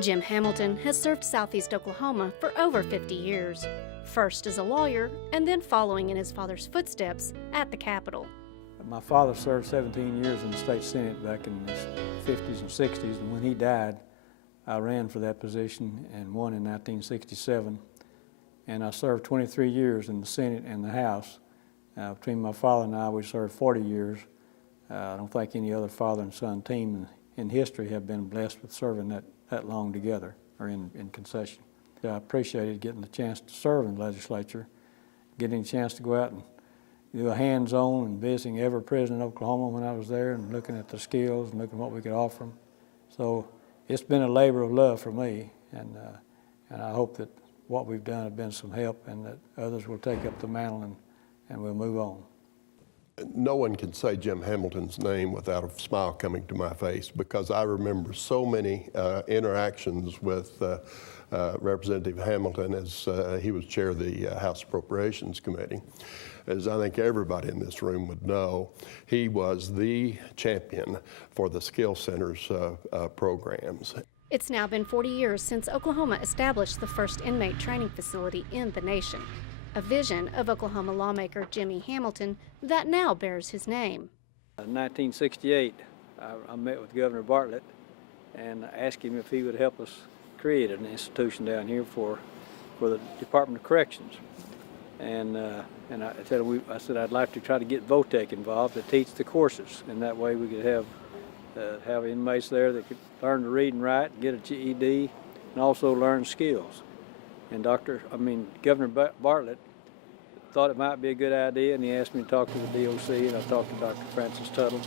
Jim Hamilton has served Southeast Oklahoma for over 50 years, first as a lawyer and then following in his father's footsteps at the Capitol. My father served 17 years in the state senate back in the 50s and 60s, and when he died, I ran for that position and won in 1967. And I served 23 years in the Senate and the House. Between my father and I, we served 40 years. I don't think any other father and son team in history have been blessed with serving that long together or in concession. I appreciated getting the chance to serve in the legislature, getting a chance to go out and do a hands-on and visiting every prison in Oklahoma when I was there and looking at the skills and looking at what we could offer them. So it's been a labor of love for me, and I hope that what we've done has been some help and that others will take up the mantle and we'll move on. No one can say Jim Hamilton's name without a smile coming to my face, because I remember so many interactions with Representative Hamilton as he was chair of the House Appropriations Committee. As I think everybody in this room would know, he was the champion for the Skill Centers programs. It's now been 40 years since Oklahoma established the first inmate training facility in the nation, a vision of Oklahoma lawmaker Jimmy Hamilton that now bears his name. In 1968, I met with Governor Bartlett and asked him if he would help us create an institution down here for the Department of Corrections. And I said I'd like to try to get VOTEC involved to teach the courses, and that way we could have inmates there that could learn to read and write, get a GED, and also learn skills. And Governor Bartlett thought it might be a good idea, and he asked me to talk to the DOC, and I talked to Dr. Francis Tuttle.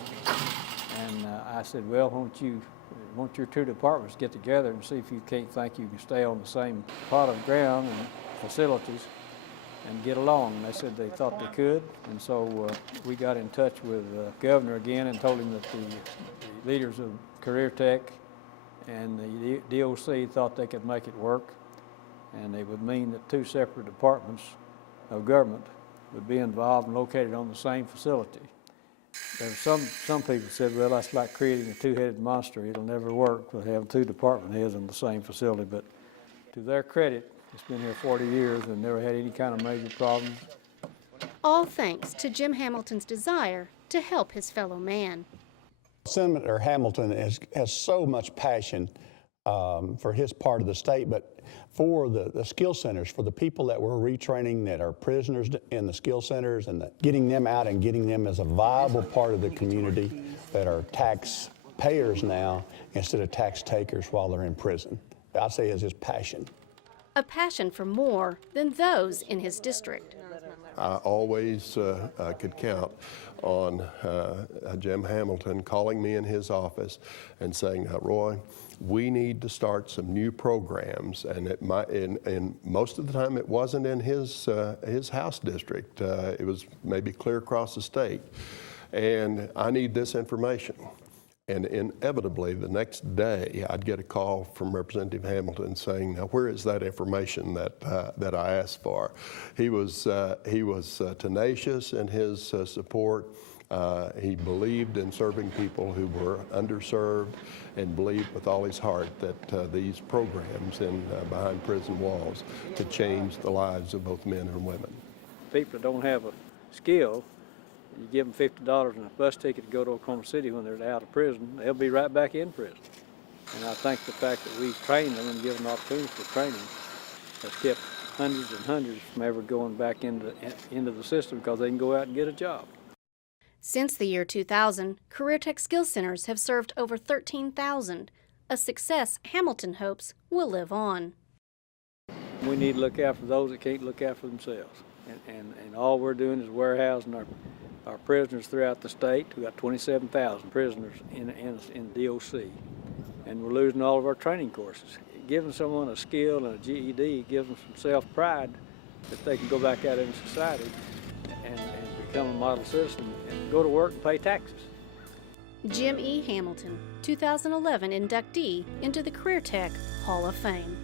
And I said, well, won't your two departments get together and see if you can't think you can stay on the same plot of ground and facilities and get along. And they said they thought they could, and so we got in touch with the governor again and told him that the leaders of Career Tech and the DOC thought they could make it work, and it would mean that two separate departments of government would be involved and located on the same facility. There were some people said, well, that's like creating a two-headed monster. It'll never work with having two department heads in the same facility. But to their credit, it's been here 40 years and never had any kind of major problems. All thanks to Jim Hamilton's desire to help his fellow man. Senator Hamilton has so much passion for his part of the state, but for the skill centers, for the people that we're retraining that are prisoners in the skill centers, and getting them out and getting them as a viable part of the community that are taxpayers now instead of tax takers while they're in prison. I say is his passion. A passion for more than those in his district. I always could count on Jim Hamilton calling me in his office and saying, Roy, we need to start some new programs, and and most of the time it wasn't in his house district. It was maybe clear across the state, and I need this information. And inevitably, the next day, I'd get a call from Representative Hamilton saying, "Now, where is that information that I asked for?" He was tenacious in his support. He believed in serving people who were underserved, and believed with all his heart that these programs behind prison walls could change the lives of both men and women. People that don't have a skill, you give them $50 and a bus ticket to go to Oklahoma City when they're out of prison, they'll be right back in prison. And I think the fact that we've trained them and given them opportunities for training has kept hundreds and hundreds from ever going back into the system because they can go out and get a job. Since the year 2000, Career Tech Skill Centers have served over 13,000, a success Hamilton hopes will live on. We need to look out for those that can't look out for themselves. And all we're doing is warehousing our prisoners throughout the state. We've got 27,000 prisoners in DOC, and we're losing all of our training courses. Giving someone a skill and a GED gives them some self-pride that they can go back out into society and become a model citizen and go to work and pay taxes. Jim E. Hamilton, 2011 inductee into the Career Tech Hall of Fame.